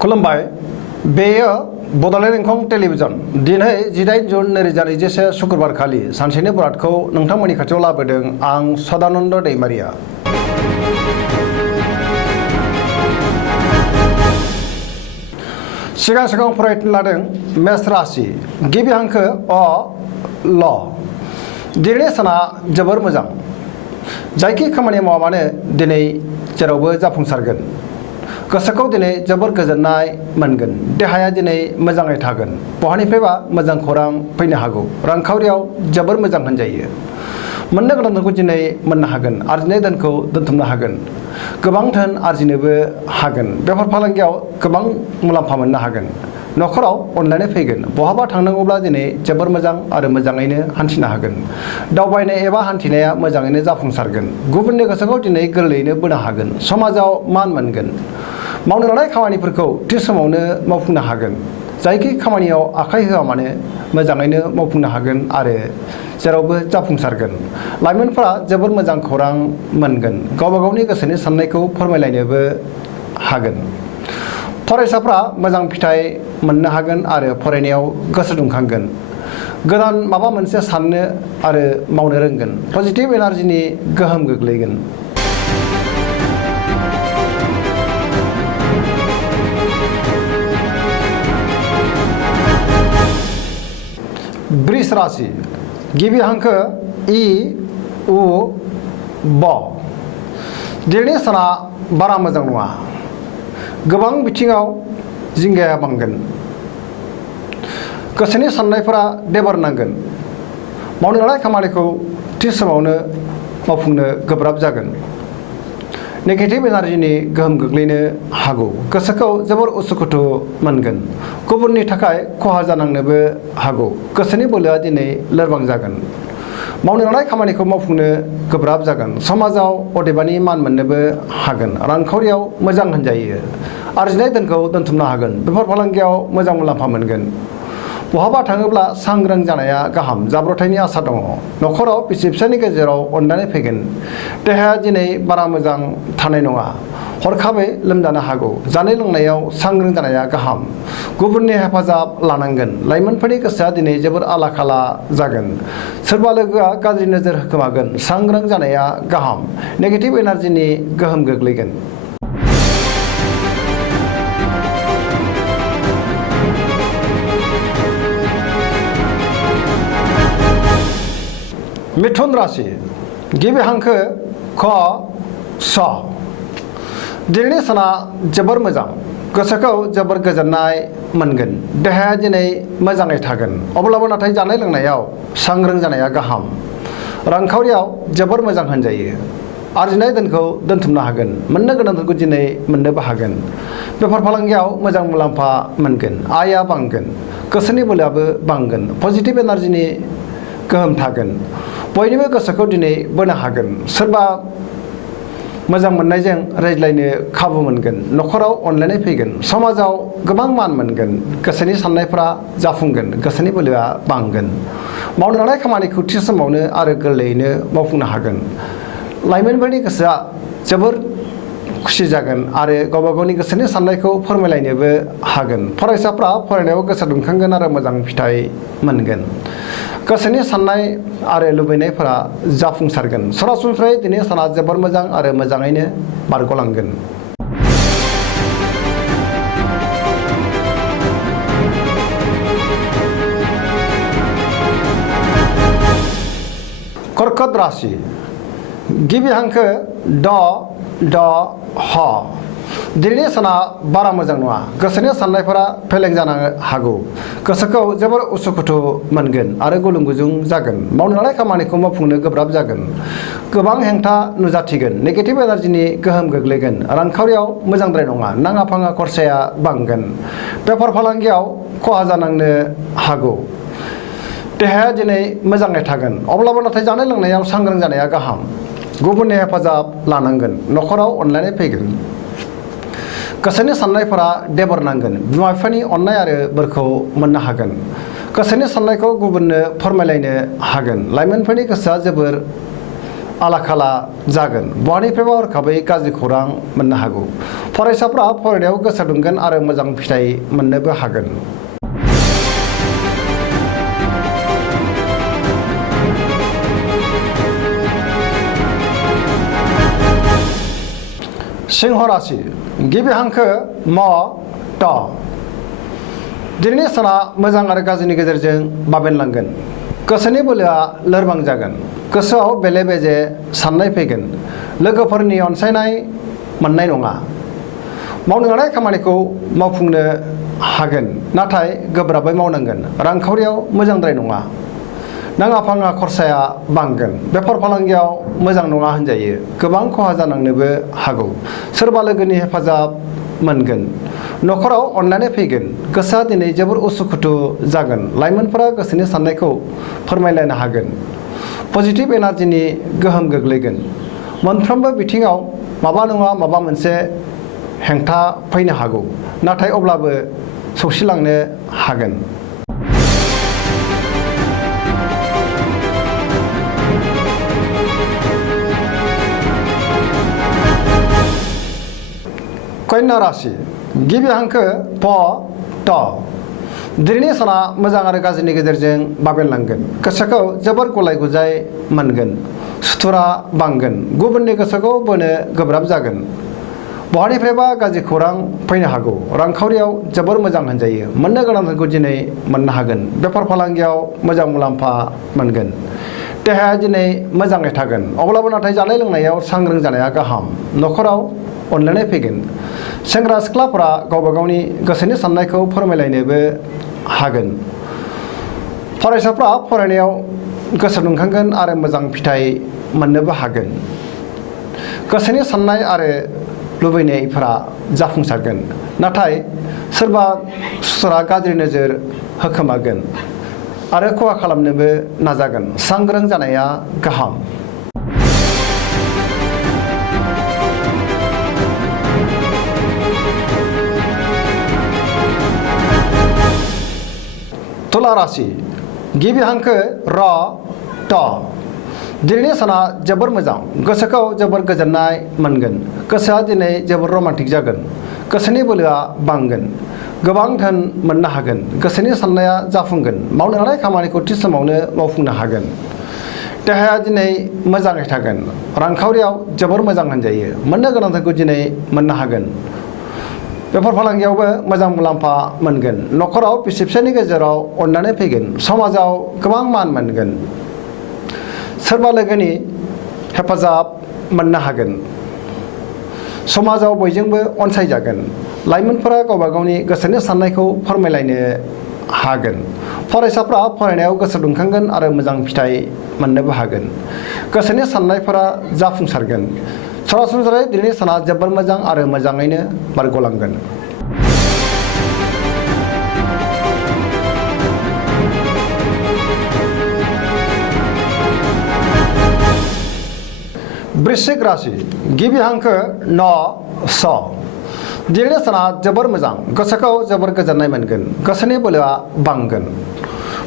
खुलुमबाय बेयो बड'लेण्ड इंखं टेलिभिजन दिनै 18 जुन 2021 शुक्रबार खालि सानसेनि बरादखौ नोंथांमोननि खाथियाव लाबोदों आं सदानन्द दैमारिया। सिगां फरायनो लादों मेष राशि गिबि हांखो अ ल दिनै साना जोबोर मोजां जायखि खामानि मावा मानो दिनै जेरावबो जाफुंसारगोन। गोसोखौ दिनै जोबोर गोजोननाय मोनगोन। देहाया दिनै मोजाङै थागोन। बहानिफ्रायबा मोजां खौरां फैनो हागौ। रांखावरियाव जोबोर मोजां होनजायो। मोननो गोनां धोनखौ दिनै मोननो हागोन। आरजिनाय धोनखौ दोनथुमनो हागोन। गोबां धोन आरजिनोबो हागोन। बेफार फालांगियाव गोबां मुलाम्फा मोननो हागोन। न'खराव अनलायनाय फैगोन। बहाबा थांनांगौब्ला दिनै जोबोर मोजां आरो मोजाङैनो हान्थिनो हागोन। दावबायनाय एबा हान्थिनाया मोजाङैनो जाफुंसारगोन। गुबुननि गोसोखौ दिनै गोरलैयैनो बोनो हागोन। समाजाव मान मोनगोन। मावनो लानाय खामानिफोरखौ थि समावनो मावफुंनो हागोन। जायखि खामानियाव आखाइ होआ मानो मोजाङैनो मावफुंनो हागोन आरो जेरावबो जाफुंसारगोन। लाइमोनफोरा जोबोर मोजां खौरां मोनगोन। गावबा गावनि गोसोनि साननायखौ फोरमायलायनोबो हागोन। फरायसाफ्रा मोजां फिथाइ मोननो हागोन आरो फरायनायाव गोसो दुंखांगोन। गोदान माबा मोनसे साननो आरो मावनो रोंगोन। पजिटिभ एनार्जिनि गोहोम गोग्लैगोन। वृष राशि गिबि हांखो इ उ ब दिनै साना बारा मोजां नङा। गोबां बिथिङाव जिंगाया बांगोन। गोसोनि साननायफोरा देबार नांगोन। मावनो लानाय खामानिखौ थि समावनो मावफुंनो गोब्राब जागोन। नेगेटिभ एनार्जिनि गोहोम गोग्लैनो हागौ। गोसोखौ जोबोर उसुखुथु मोनगोन। गुबुननि थाखाय खहा जानांनोबो हागौ। गोसोनि बोलोआ दिनै लोरबां जागोन। मावनो लानाय खामानिखौ मावफुंनो गोब्राब जागोन। समाजाव अदेबानि मान मोननोबो हागोन। रांखावरियाव मोजां होनजायो। आरजिनाय धोनखौ दोनथुमनो हागोन। बेफार फालांगियाव मोजां मुलाम्फा मोनगोन। बहाबा थाङोब्ला सांग्रां जानाया गाहाम। जाब्रथायनि आसा दङ। न'खराव बिसि फिसायनि गेजेराव अनलायनाय फैगोन। देहाया दिनै बारा मोजां थानाय नङा। हरखाबै लोमजानो हागौ। जानाय लोंनायाव सांग्रां जानाया गाहाम। गुबुननि हेफाजाब लानांगोन। लाइमोनफोरनि गोसोआ दिनै जोबोर आला खाला जागोन। सोरबा लोगोआ गाज्रि नोजोर होखोमागोन। सांग्रां जानाया गाहाम। नेगेटिभ एनार्जिनि गोहोम गोग्लैगोन। मिथुन राशि गिबि हांखो ख स दिनैनि साना जोबोर मोजां। गोसोखौ जोबोर गोजोननाय मोनगोन। देहाया दिनै मोजाङै थागोन। अब्लाबो नाथाय जानाय लोंनायाव सांग्रां जानाया गाहाम। रांखावरियाव जोबोर मोजां होनजायो। आरजिनाय धोनखौ दोनथुमनो हागोन। मोननो गोनां धोनखौ दिनै मोननोबो हागोन। बेफार फालांगियाव मोजां मुलाम्फा मोनगोन। आयआ बांगोन। गोसोनि बोलोआबो बांगोन। पजिटिभ एनार्जिनि गोहोम थागोन। बयनिबो गोसोखौ दिनै बोनो हागोन। सोरबा मोजां मोननायजों रायज्लायनो खाबु मोनगोन। न'खराव अनलायनाय फैगोन। समाजाव गोबां मान मोनगोन। गोसोनि साननायफ्रा जाफुंगोन। गोसोनि बोलोआ बांगोन। मावनो लानाय खामानिखौ थि समावनो आरो गोरलैयैनो मावफुंनो हागोन। लाइमोनफोरनि गोसोआ जोबोर खुसि जागोन आरो गावबा गावनि गोसोनि साननायखौ फोरमायलायनोबो हागोन। फरायसाफ्रा फरायनायाव गोसो दुंखांगोन आरो मोजां फिथाइ मोनगोन। गोसोनि साननाय आरो लुबैनायफोरा जाफुंसारगोन। सरासनस्रायै दिनै साना जोबोर मोजां आरो मोजाङैनो बारग'लांगोन। कर्कट राशि गिबि हांखो ड ड ह दिनैनि साना बारा मोजां नङा। गोसोनि साननायफोरा फेलें जानो हागौ। गोसोखौ जोबोर उसुखुथु मोनगोन आरो गुलुं गुजुं जागोन। मावनो लानाय खामानिखौ मावफुंनो गोब्राब जागोन। गोबां हेंथा नुजाथिगोन। नेगेटिभ एनार्जिनि गोहोम गोग्लैगोन। रांखावरियाव मोजांद्राय नङा। नाङा फाङा खरसाया बांगोन। बेफार फालांगियाव खहा जानांनो हागौ। देहाया दिनै मोजाङै थागोन। अब्लाबो नाथाय जानाय लोंनायाव सांग्रां जानाया गाहाम। गुबुननि हेफाजाब लानांगोन। न'खराव अनलायनाय फैगोन। गोसोनि साननायफोरा देबर नांगोन। बिमा बिफानि अननाय आरो बोरखौ मोननो हागोन। गोसोनि साननायखौ गुबुननो फोरमायलायनो हागोन। लाइमोनफोरनि गोसोआ जोबोर आला खाला जागोन बहानिफ्रायबा हरखाबै गाज्रि खौरां मोननो हागौ फरायसाफ्रा फरायनायाव गोसो दुंगोन आरो मोजां फिथाइ मोननोबो हागोन। सिंह राशि गिबि हांखो म ट दिनैनि साना मोजां आरो गाज्रिनि गेजेरजों बाबेनलांगोन गोसोनि बोलोआ लोरबां जागोन गोसोआव बेले बेजे साननाय फैगोन लोगोफोरनि अनसायनाय मोननाय नङा मावनो लानाय खामानिखौ मावफुंनो हागोन नाथाय गोब्राबै मावनांगोन रांखावरियाव मोजांद्राय नङा नाङा फाङा खरसाया बांगोन बेफार फालांगियाव मोजां नङा होनजायो गोबां खहा जानांनोबो हागौ सोरबा लोगोनि हेफाजाब मोनगोन न'खराव अननानै फैगोन गोसोआ दिनै जोबोर उसुखुथु जागोन लाइमोनफोरा गोसोनि साननायखौ फोरमायलायनो हागोन पजिटिभ एनार्जिनि गोहोम गोग्लैगोन मोनफ्रोमबो बिथिङाव माबा नङा माबा मोनसे हेंथा फैनो हागौ नाथाय अब्लाबो सौसिलांनो हागोन। कन्या राशि गिबि हांखो प ट दिनैनि साना मोजां आरो गाज्रिनि गेजेरजों बाबेनलांगोन गोसोखौ जोबोर गलाय गुजाय मोनगोन सुथुरा बांगोन गुबुननि गोसोखौ बोनो गोब्राब जागोन बहानिफ्रायबा गाज्रि खौरां फैनो हागौ रांखावरियाव जोबोर मोजां होनजायो मोननो गोनांफोरखौ दिनै मोननो हागोन बेफार फालांगियाव मोजां मुलाम्फा मोनगोन देहाया दिनै मोजाङै थागोन अब्लाबो नाथाय जानाय लोंनायाव सांग्रां जानाया गाहाम न'खराव अनलायनाय फैगोन सेंग्रा सिख्लाफोरा गावबा गावनि गोसोनि साननायखौ फोरमायलायनोबो हागोन फरायसाफ्रा फरायनायाव गोसो दुंखांगोन आरो मोजां फिथाइ मोननोबो हागोन गोसोनि साननाय आरो लुबैनायफोरा जाफुंसारगोन नाथाय सोरबा सुथुरा गाज्रि नोजोर होखोमागोन आरो खहा खालामनोबो नाजागोन सांग्रां जानाया गाहाम। तुला राशि गिबि हांखो र ट दिनैनि साना जोबोर मोजां गोसोखौ जोबोर गोजोननाय मोनगोन गोसोआ दिनै जोबोर रमान्टिक जागोन गोसोनि बोलोआ बांगोन गोबां धोन मोननो हागोन गोसोनि साननाया जाफुंगोन मावनो लानाय खामानिखौ थि समावनो मावफुंनो हागोन देहाया दिनै मोजाङै थागोन रांखावरियाव जोबोर मोजां होनजायो मोननो गोनांथारखौ दिनै मोननो हागोन बेफार फालांगियावबो मोजां मुलाम्फा मोनगोन न'खराव बिसि फिसायनि गेजेराव अननानै फैगोन समाजाव गोबां मान मोनगोन सोरबा लोगोनि हेफाजाब मोननो हागोन समाजाव बयजोंबो अनसायजागोन लाइमोनफोरा गावबा गावनि गोसोनि साननायखौ फोरमायलायनो हागोन फरायसाफ्रा फरायनायाव गोसो दुंखांगोन आरो मोजां फिथाइ मोननोबो हागोन गोसोनि साननायफोरा जाफुंसारगोन सरासनस्रायै दिनैनि साना जोबोर मोजां आरो मोजाङैनो बारग'लांगोन। वृश्चिक राशि गिबि हांखो न स दिनैनि साना जोबोर मोजां गोसोखौ जोबोर गोजोननाय मोनगोन गोसोनि बोलोआ बांगोन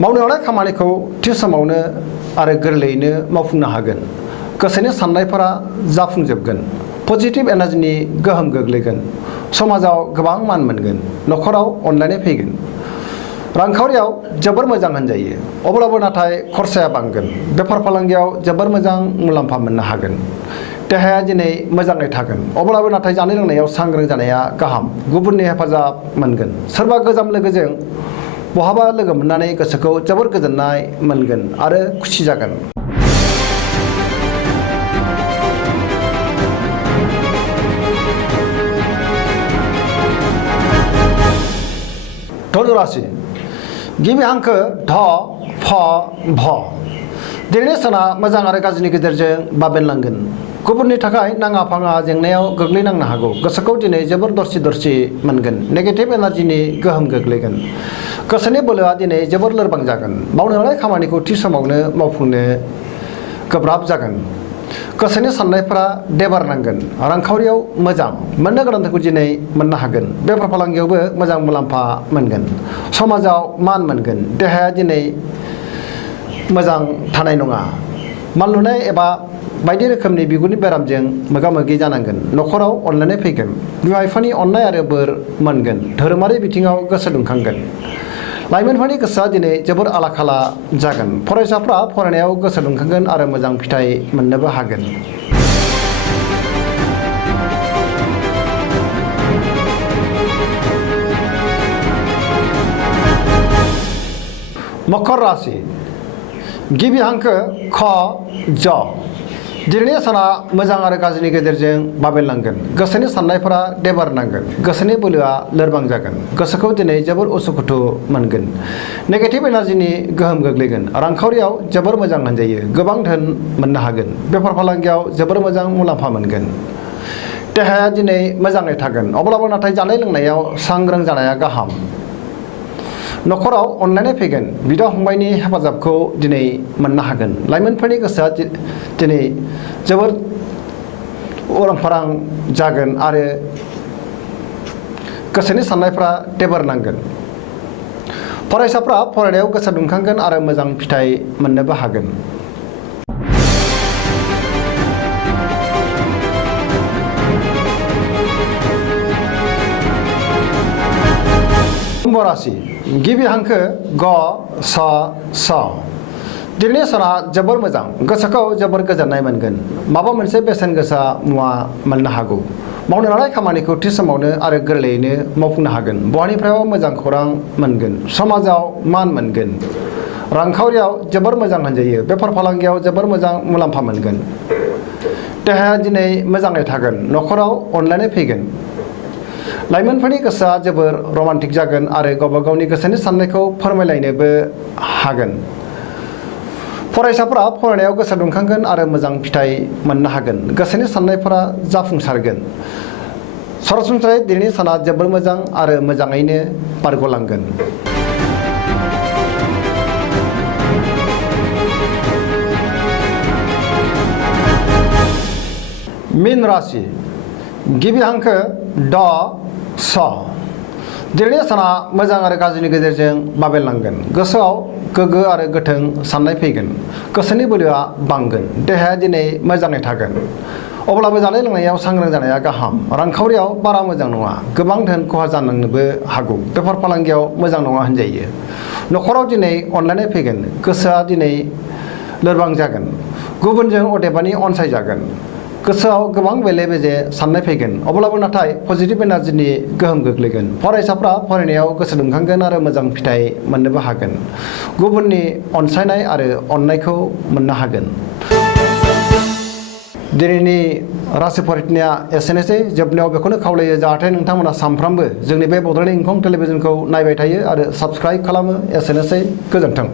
मावनो लानाय खामानिखौ थि समावनो आरो गोरलैयैनो मावफुंनो हागोन गोसोनि साननायफोरा जाफुंजोबगोन पजिटिभ एनार्जिनि गोहोम गोग्लैगोन समाजाव गोबां मान मोनगोन न'खराव अनलायनाय फैगोन रांखावरियाव जोबोर मोजां होनजायो अब्लाबो नाथाय खरसाया बांगोन बेफार फालांगियाव जोबोर मोजां मुलाम्फा मोननो हागोन देहाया दिनै मोजाङै थागोन अब्लाबो नाथाय जानाय लोंनायाव सांग्रां जानाया गाहाम गुबुननि हेफाजाब मोनगोन सोरबा गोजाम लोगोजों बहाबा लोगो मोननानै गोसोखौ जोबोर गोजोननाय मोनगोन आरो खुसि जागोन। धनु राशि गिबि हांखो ध फ भ दिनैनि साना मोजां आरो गाज्रिनि गेजेरजों बाबेनलांगोन गुबुननि थाखाय नाङा फाङा जेंनायाव गोग्लैनांनो हागौ गोसोखौ दिनै जोबोर दरसि दरसि मोनगोन नेगेटिभ एनार्जिनि गोहोम गोग्लैगोन गोसोनि बोलोआ दिनै जोबोर लोरबां जागोन मावनो लानाय खामानिखौ थि समावनो मावफुंनो गोब्राब जागोन गोसोनि साननायफोरा देबारनांगोन रांखावरियाव मोजां मोननो गोनांथारखौ दिनै मोननो हागोन बेफार फालांगियावबो मोजां मुलाम्फा मोनगोन समाजाव मान मोनगोन देहाया दिनै मोजां थानाय नङा मान लुनाय एबा बायदि रोखोमनि बिगुरनि बेरामजों मोगा मोगि जानांगोन। न'खराव अनलायनाय फैगोन। बिमा बिफानि अननाय आरो बोर मोनगोन। धोरोमारि बिथिङाव गोसो दुंखांगोन। लाइमोनफोरनि गोसोआ दिनै जोबोर आला खाला जागोन। फरायसाफ्रा फरायनायाव गोसो दुंखांगोन आरो मोजां फिथाइ मोननोबो हागोन। मकर राशि गिबि हांखो ख ज दिनैनि साना मोजां आरो गाज्रिनि गेजेरजों बाबेनलांगोन। गोसोनि साननायफोरा देबारनांगोन। गोसोनि बोलोआ लोरबां जागोन। गोसोखौ दिनै जोबोर उसुखुथु मोनगोन। नेगेटिभ एनार्जिनि गोहोम गोग्लैगोन। रांखावरियाव जोबोर मोजां होनजायो। गोबां धोन मोननो हागोन। बेफार फालांगियाव जोबोर मोजां मुलाम्फा मोनगोन। देहाया दिनै मोजाङै थागोन। अब्लाबो नाथाय जानाय लोंनायाव सांग्रां जानाया गाहाम। न'खराव अनलायनाय फैगोन। बिदा फंबायनि हेफाजाबखौ दिनै मोननो हागोन। लाइमोनफोरनि गोसोआ दिनै जोबोर उरां फारां जागोन आरो गोसोनि साननायफ्रा देबारनांगोन। फरायसाफ्रा फरायनायाव गोसो दुंखांगोन आरो मोजां फिथाइ मोननोबो हागोन। कुम्भ राशि गिबि हांखो ग स स दिनैनि साना जोबोर मोजां। गोसोखौ जोबोर गोजोननाय मोनगोन। माबा मोनसे बेसेन गोसा मुवा मोननो हागौ। मावनो लानाय खामानिखौ थि समावनो आरो गोरलैयैनो मावफुंनो हागोन। बहानिफ्रायबा मोजां खौरां मोनगोन। समाजाव मान मोनगोन। रांखावरियाव जोबोर मोजां होनजायो। बेफार फालांगियाव जोबोर मोजां मुलाम्फा मोनगोन। देहाया दिनै मोजाङै थागोन। न'खराव अनलायनाय फैगोन। लाइमोनफोरनि गोसोआ जोबोर रमान्टिक जागोन आरो गावबा गावनि गोसोनि साननायखौ फोरमायलायनोबो हागोन। फरायसाफ्रा फरायनायाव गोसो दुंखांगोन आरो मोजां फिथाइ मोननो हागोन। गोसोनि साननायफोरा जाफुंसारगोन। सरासनस्रायै दिनैनि साना जोबोर मोजां आरो मोजाङैनो बारग'लांगोन। मीन राशि गिबि हांखो ड स दिनैनि साना मोजां आरो गाज्रिनि गेजेरजों बाबेनलांगोन। गोसोआव गोग्गो आरो गोथों साननाय फैगोन। गोसोनि बोलोआ बांगोन। देहाया दिनै मोजाङै थागोन। अब्लाबो जानाय लोंनायाव सांग्रां जानाया गाहाम। रांखावरियाव बारा मोजां नङा। गोबां धोन खहा जानांनोबो हागौ। बेफार फालांगियाव मोजां नङा होनजायो। न'खराव दिनै अनलायनाय फैगोन। गोसोआ दिनै लोरबां जागोन। गुबुनजों अदेबानि अनसायजागोन। गोसोआव गोबां बेले बेजे साननाय फैगोन। अब्लाबो नाथाय पजिटिभ एनार्जिनि गोहोम गोग्लैगोन। फरायसाफ्रा फरायनायाव गोसो दुंखांगोन आरो मोजां फिथाइ मोननोबो हागोन। गुबुननि अनसायनाय आरो अननायखौ मोननो हागोन। दिनैनि राशि फरिथिनाया एसेनोसै। जोबनायाव बेखौनो खावलायो जाहाथे नोंथांमोना सानफ्रामबो जोंनि बे बड'लेण्ड इंखं टेलिभिजनखौ नायबाय थायो आरो साबस्क्राइब खालामो। एसेनोसै। गोजोन्थों।